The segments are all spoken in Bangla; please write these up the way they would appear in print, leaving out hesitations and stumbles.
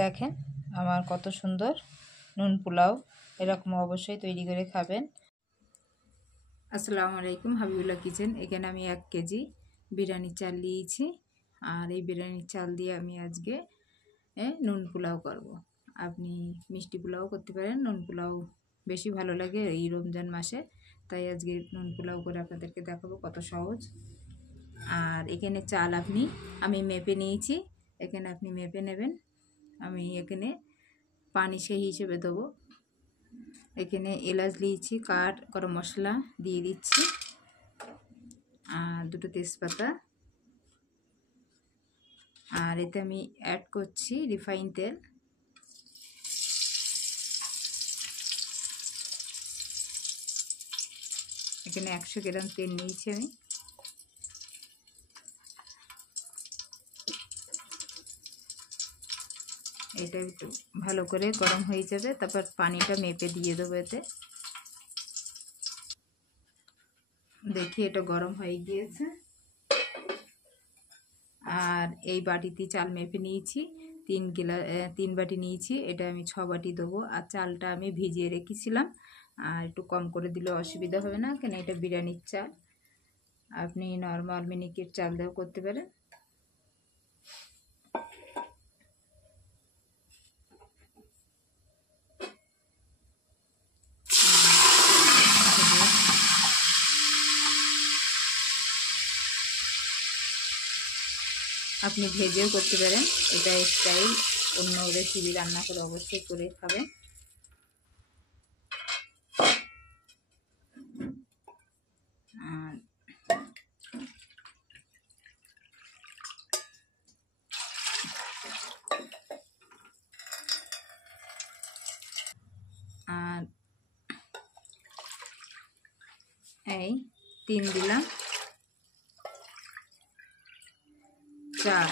দেখেন আমার কত সুন্দর নুন পোলাও। এরকম অবশ্যই তৈরি করে খাবেন। আসসালামু আলাইকুম, হাবিবুল্লাহ কিচেন। এখানে আমি 1 কেজি বিরিয়ানি চাল নিয়েছি, আর এই বিরিয়ানির চাল দিয়ে আমি আজকে নুন পোলাও করব। আপনি মিষ্টি পোলাও করতে পারেন, নুন পোলাও বেশি ভালো লাগে এই রমজান মাসে, তাই আজকে নুন পোলাও করে আপনাদেরকে দেখাবো কত সহজ। আর এখানে চাল আমি মেপে নিয়েছি, এখানে আপনি মেপে নেবেন। আমি এখানে পানি সেই হিসেবে দেবো। এখানে এলাচ দিয়েছি, কাঠ গরম মশলা দিয়ে দিচ্ছি, আর 2টো তেজপাতা, আর এতে আমি অ্যাড করছি রিফাইন তেল। এখানে 100 গ্রাম তেল নিয়েছি আমি। এটা একটু ভালো করে গরম হয়ে যাবে, তারপর পানিটা মেপে দিয়ে দেবো এতে। দেখি এটা গরম হয়ে গিয়েছে। আর এই বাটিতে চাল মেপে নিয়েছি, 3 বাটি নিয়েছি। এটা আমি 6 বাটি দেবো। আর চালটা আমি ভিজিয়ে রেখেছিলাম, আর একটু কম করে দিলে অসুবিধা হবে না, কেন এটা বিরিয়ানির চাল। আপনি নর্মাল মিনিকেট চাল দিয়েও করতে পারেন। আপনি ভেজেও করতে পারেন, এটা স্টাইল। অন্য রেসিপি রান্না করে অবশ্যই করে খাবেন। আর এই 3 দিলাম 4।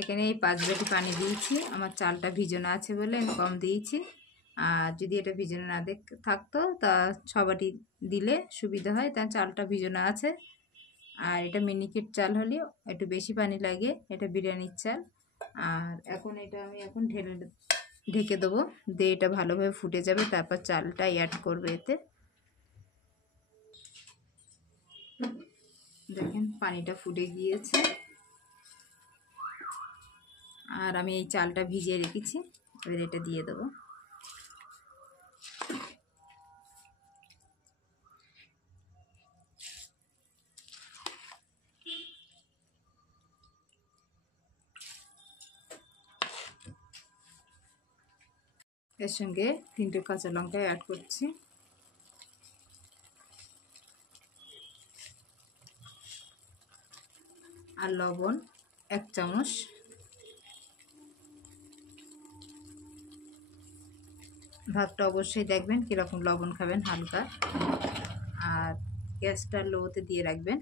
এখানে এই 5 বাটি পানি দিয়েছি। আমার চালটা ভিজানো আছে বলে আমি কম দিয়েছি, আর যদি এটা ভিজানো না থাকতো তা 6 বাটি দিলে সুবিধা হয়। তা চালটা ভিজানো আছে। আর এটা মিনিকেট চাল হলেও একটু বেশি পানি লাগে, এটা বিরিয়ানির চাল। আর এখন এটা আমি ঢেকে দেবো, দিয়ে এটা ভালোভাবে ফুটে যাবে, তারপর চালটা অ্যাড করবে এতে। দেখেন পানিটা ফুটে গিয়েছে, আর আমি এই চালটা ভিজিয়ে রেখেছি, এবার এটা দিয়ে দেবো। এর সঙ্গে 3টে কাঁচা লঙ্কা অ্যাড করছি, আর লবণ 1 চামচ। ভাতটা অবশ্যই দেখবেন কীরকম লবণ খাবেন, হালকা। আর গ্যাসটা লোতে দিয়ে রাখবেন।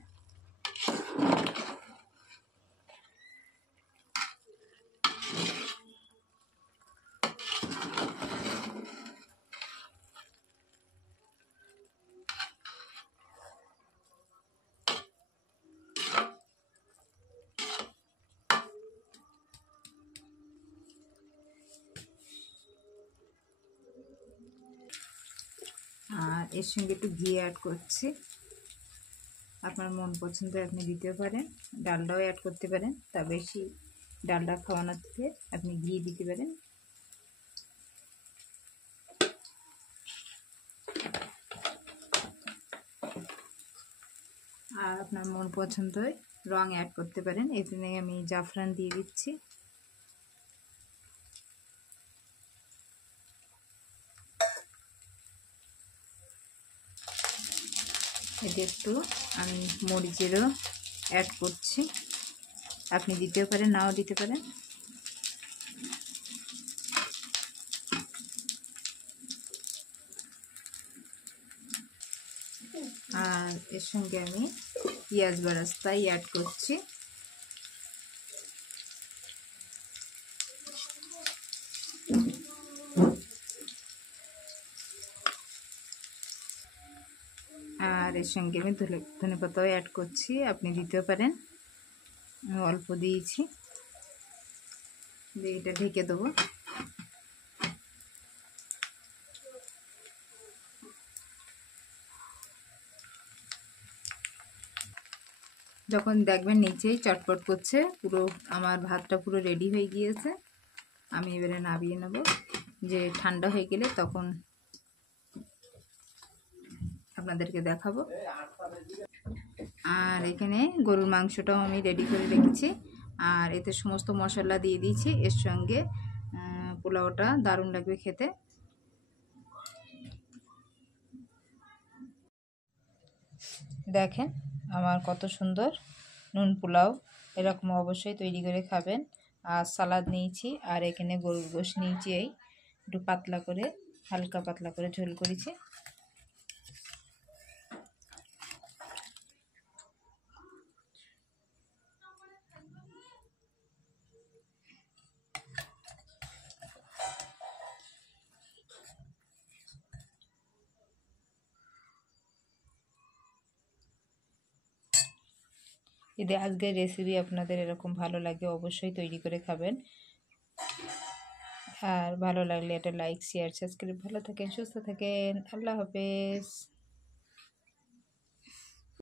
আর এর সঙ্গে একটু ঘি অ্যাড করছি, আপনার মন পছন্দের আপনি দিতে পারেন। ডালটাও অ্যাড করতে পারেন, তা বেশি ডালটা খাওয়ানোর থেকে আপনি ঘি দিতে পারেন। আর আপনার মন পছন্দের রং অ্যাড করতে পারেন। এখানে আমি জাফরান দিয়ে দিচ্ছি। এতে একটু আমি মরিচেরও অ্যাড করছি, আপনি দিতেও পারেন, নাও দিতে পারেন। আর এর সঙ্গে আমি পেঁয়াজ বেরেস্তাই অ্যাড করছি। আর এর সঙ্গে আমি ধনে পাতাও অ্যাড করছি, আপনি দিতেও পারেন। অল্প দিয়েছি, দিয়ে এটা ঢেকে দেবো। যখন দেখবেন নিচেই চটপট করছে, পুরো আমার ভাতটা পুরো রেডি হয়ে গিয়েছে, আমি এবারে নামিয়ে নেব। যে ঠান্ডা হয়ে গেলে তখন আপনাদেরকে দেখাবো। আর এখানে গরুর মাংসটাও আমি রেডি করে রেখেছি, আর এতে সমস্ত মশলা দিয়ে দিয়েছি। এর সঙ্গে পোলাওটা দারুণ লাগবে খেতে। দেখেন আমার কত সুন্দর নুন পোলাও, এরকম অবশ্যই তৈরি করে খাবেন। আর সালাদ নিয়েছি, আর এখানে গরুর গোশ নিয়েছি, এই একটু পাতলা করে, হালকা পাতলা করে ঝোল করেছি। যদি আজকের রেসিপি আপনাদের এরকম ভালো লাগে, অবশ্যই তৈরি করে খাবেন। আর ভালো লাগলে একটা লাইক, শেয়ার, সাবস্ক্রাইব। ভালো থাকেন, সুস্থ থাকেন, আল্লাহ হাফেজ।